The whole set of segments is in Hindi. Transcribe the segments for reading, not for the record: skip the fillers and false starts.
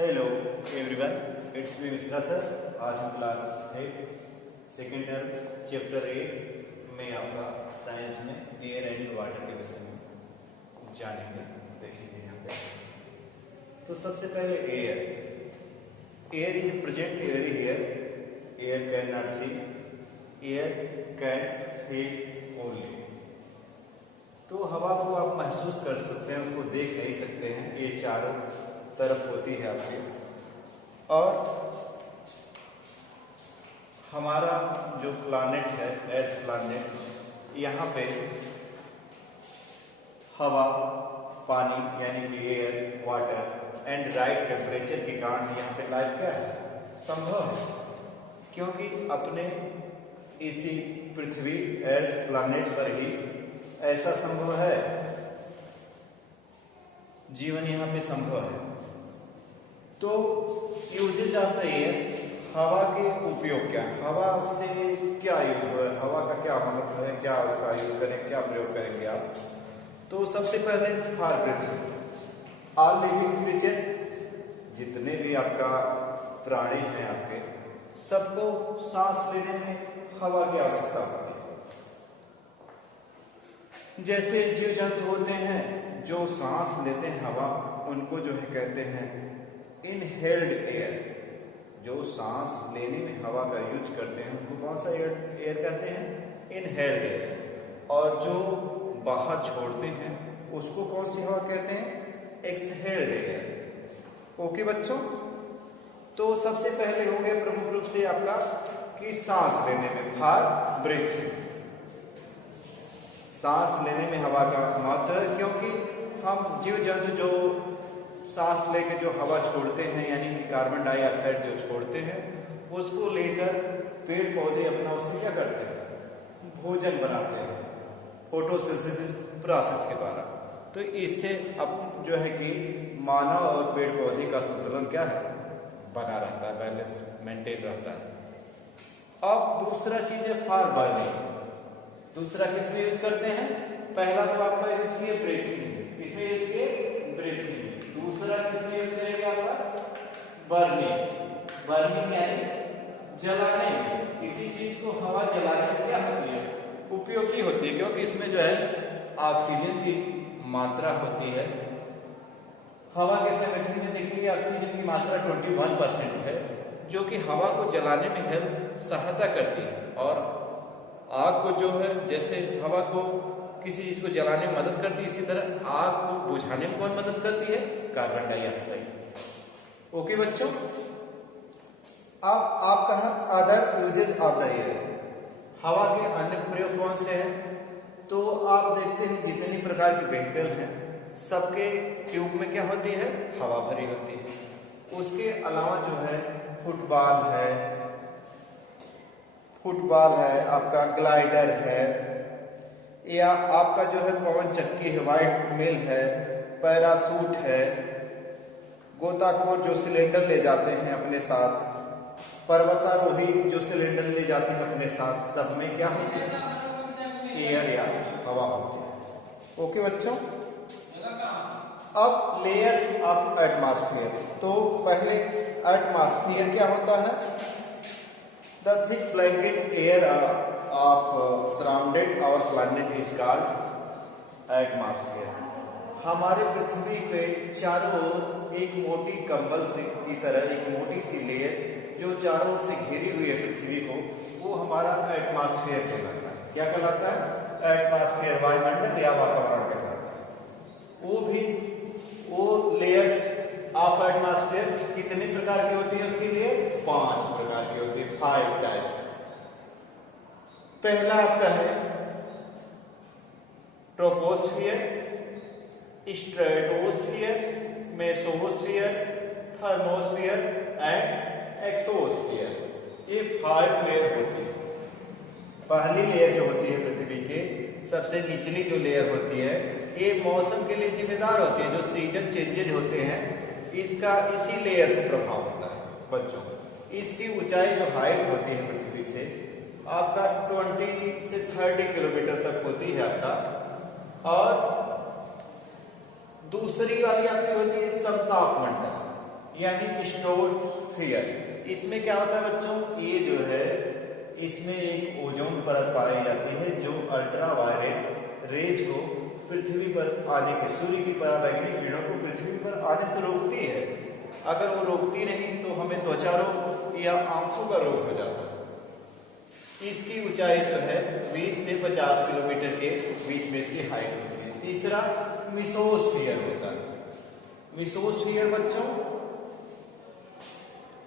Hello everyone, it's me Mishra sir. आज हम क्लास 8 सेकेंड टर्म चैप्टर 8 में आपका साइंस में एयर एंड वाटर के विषय में जानेंगे, देखेंगे यहाँ पे। तो सबसे पहले air is present air here, air can not see, air can feel only. तो हवा को आप महसूस कर सकते हैं, उसको देख नहीं सकते हैं, ये चारों तरफ होती है आपके। और हमारा जो प्लैनेट है, अर्थ प्लैनेट, यहाँ पे हवा, पानी यानी कि air, water and right temperature के कारण यहाँ पे लाइफ क्या है, संभव है। क्योंकि अपने इसी पृथ्वी अर्थ प्लैनेट पर ही ऐसा संभव है, जीवन यहाँ पे संभव है। तो यूजेज ऑफ द एयर, हवा के उपयोग क्या है, हवा से क्या यूज है, हवा का क्या मतलब है, क्या उसका यूज करें, क्या प्रयोग करेंगे आप। तो सबसे पहले for breathing, all living creature, जितने भी आपका प्राणी हैं आपके, सबको सांस लेने में हवा की आवश्यकता होती है। जैसे जीव जंतु होते हैं जो सांस लेते हैं हवा, उनको जो है कहते हैं इनहेल्ड एयर। जो सांस लेने में हवा का यूज करते हैं उनको कौन सा एयर कहते हैं, इनहेल्ड एयर। और जो बाहर छोड़ते हैं उसको कौन सी हवा कहते हैं, एक्सहेल्ड एयर। ओके बच्चों, तो सबसे पहले हो गए प्रमुख रूप से आपका कि सांस लेने में, फॉर ब्रीथिंग, सांस लेने में हवा का महत्व है। क्योंकि हम जीव जंतु जो सांस लेकर जो हवा छोड़ते हैं, यानी कि कार्बन डाइऑक्साइड जो छोड़ते हैं, उसको लेकर पेड़ पौधे अपना उससे क्या करते हैं, भोजन बनाते हैं, फोटोसिंथेसिस प्रोसेस के द्वारा। तो इससे अब जो है कि मानव और पेड़ पौधे का संतुलन क्या है, बना रहता है, बैलेंस मेंटेन रहता है। अब दूसरा चीज है फॉर बर्निंग। दूसरा किसमें यूज करते हैं, पहला तो आपका यूज किया ब्रीथिंग, किसमें यूज किए, ब्रीथिंग। दूसरा किसमें यूज करेंगे आपका, बर्निंग। बर्निंग यानी जलाने में, किसी चीज को हवा जलाने में क्या होती है, उपयोगी होती है। क्योंकि इसमें जो है ऑक्सीजन की मात्रा होती है। हवा के संगठन में देखिए ऑक्सीजन की मात्रा 21% है, जो कि हवा को जलाने में हेल्प सहायता करती है। और आग को जो है, जैसे हवा को किसी चीज को जलाने में मदद करती है, इसी तरह आग को बुझाने में कौन मदद करती है, कार्बन डाइऑक्साइड। ओके बच्चों, अब आपका other uses of the air, हवा के अन्य प्रयोग कौन से हैं। तो आप देखते हैं जितनी प्रकार की व्हीकल हैं, सबके ट्यूब में क्या होती है, हवा भरी होती है। उसके अलावा जो है फुटबॉल है, आपका ग्लाइडर है, या आपका जो है पवन चक्की है, वाइट मिल है, पैरासूट है, गोताखोर जो सिलेंडर ले जाते हैं अपने साथ, पर्वतारोही जो सिलेंडर ले जाते हैं अपने साथ, सब में क्या होती है, एयर या हवा होती है। ओके बच्चों, अब लेयर्स ऑफ एटमॉस्फेयर। तो पहले एटमॉस्फेयर क्या होता है, the thick blanket air of surrounded our planet is called atmosphere। हमारे पृथ्वी के चारों ओर एक मोटी कंबल से की तरह एक मोटी सी लेयर जो चारों ओर से घेरी हुई है पृथ्वी को, वो हमारा एटमॉस्फेयर कहलाता है। क्या कहलाता है, एटमॉस्फेयर, वायुमंडल या वातावरण कहलाता है। वो लेयर्स ऑफ एटमॉस्फेयर कितने प्रकार की होती है, उसके लिए 5 प्रकार की होती है, 5 टाइप्स। पहला आपका है troposphere, stratosphere, mesosphere, thermosphere and exosphere. ये 5 लेयर होती है। पहली लेयर जो होती है पृथ्वी के सबसे निचली जो लेयर होती है, ये मौसम के लिए जिम्मेदार होती है। जो सीजन चेंजेज होते हैं, इसका इसी लेयर से प्रभाव होता है बच्चों। इसकी ऊंचाई जो हाइट होती है पृथ्वी से आपका 20 से 30 किलोमीटर तक होती है आपका। और दूसरी वाली आपकी होती है समताप मंडल। यानी स्ट्रेटोस्फीयर। इसमें क्या होता है बच्चों, ये जो है इसमें एक ओजोन परत पाई जाती है जो अल्ट्रावायलेट रेज को पृथ्वी पर आने के, सूर्य की पराबैंगनी किरणों को पृथ्वी पर आने से रोकती है। अगर वो रोकती नहीं तो हमें त्वचा रोग या आंखों का रोग हो जाता है। इसकी ऊंचाई जो है 20 से 50 किलोमीटर के बीच में इसकी हाइट होती है। तीसरा मेसोस्फीयर होता है। मेसोस्फीयर बच्चों,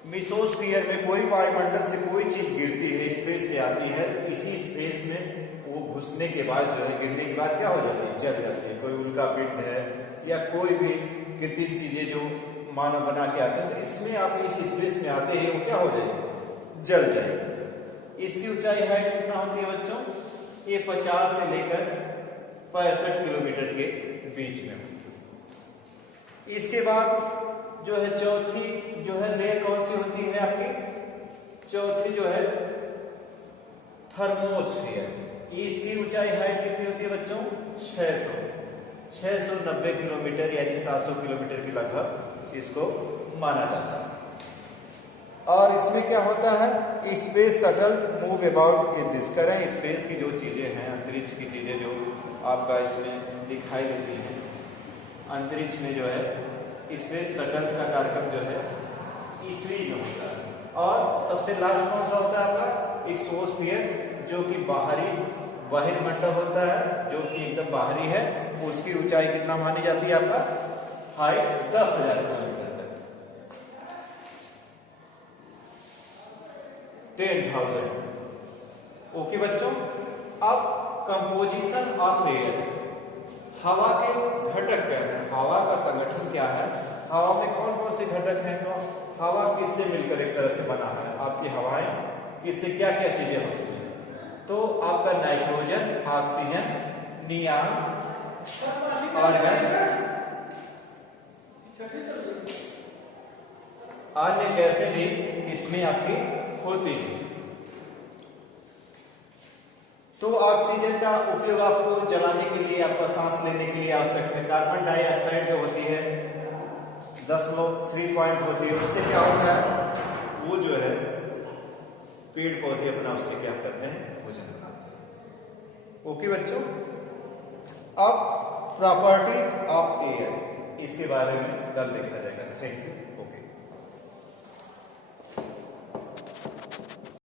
मेसोस्फीयर में कोई वायुमंडल से कोई चीज गिरती है, स्पेस से आती है, तो इसी स्पेस में वो घुसने के बाद जो है, गिरने के बाद क्या हो जाती है, जल जाती है। कोई उल्का पिंड है या कोई भी कृत्रिम चीजें जो मानव बना के आते हैं, तो इसमें आप इस स्पेस में आते ही वो क्या हो जाएगी, जल जाएगी। इसकी ऊंचाई हाइट कितना होती है बच्चों, ये 50 से लेकर 65 किलोमीटर के बीच में होती है। इसके बाद जो है चौथी जो है लेयर कौन सी होती है आपकी, चौथी जो है थर्मोस्फीयर। इसकी ऊंचाई हाइट कितनी होती है बच्चों, 690 किलोमीटर यानी 700 किलोमीटर के लगभग इसको माना जाता है। और इसमें क्या होता है, space shuttle move about in this. करें स्पेस की जो चीजें हैं, अंतरिक्ष की चीजें जो आपका इसमें दिखाई देती हैं, अंतरिक्ष में जो है स्पेस शटल का कार्यक्रम जो है ईसवी में होता है। और सबसे लास्ट कौन सा होता है आपका, एक्सोस्फीयर, जो कि बाहरी बहिर्मंडल होता है, जो कि एकदम बाहरी है। उसकी ऊंचाई कितना मानी जाती है आपका, हाइट 10,000 किलोमीटर तक, 10,000। ओके बच्चों, अब कंपोजिशन ऑफ एयर, हवा के घटक क्या है, हवा का संगठन क्या है, हवा में कौन कौन से घटक हैं। तो हवा किससे मिलकर एक तरह से बना है, आपकी हवाएं किससे, क्या क्या चीजें होती हैं। तो आपका नाइट्रोजन, ऑक्सीजन, नियान, आर्गन, अन्य गैसें भी इसमें आपकी होती है। तो ऑक्सीजन का उपयोग आपको जलाने के लिए, आपका सांस लेने के लिए आवश्यक है। कार्बन डाइऑक्साइड जो होती है 10.3 पॉइंट होती है, उससे क्या होता है, वो जो है पेड़ पौधे अपना उससे क्या करते हैं, भोजन बनाते हैं। ओके बच्चों, अब प्रॉपर्टीज ऑफ एयर, इसके बारे में कल देखा जाएगा। Thank you.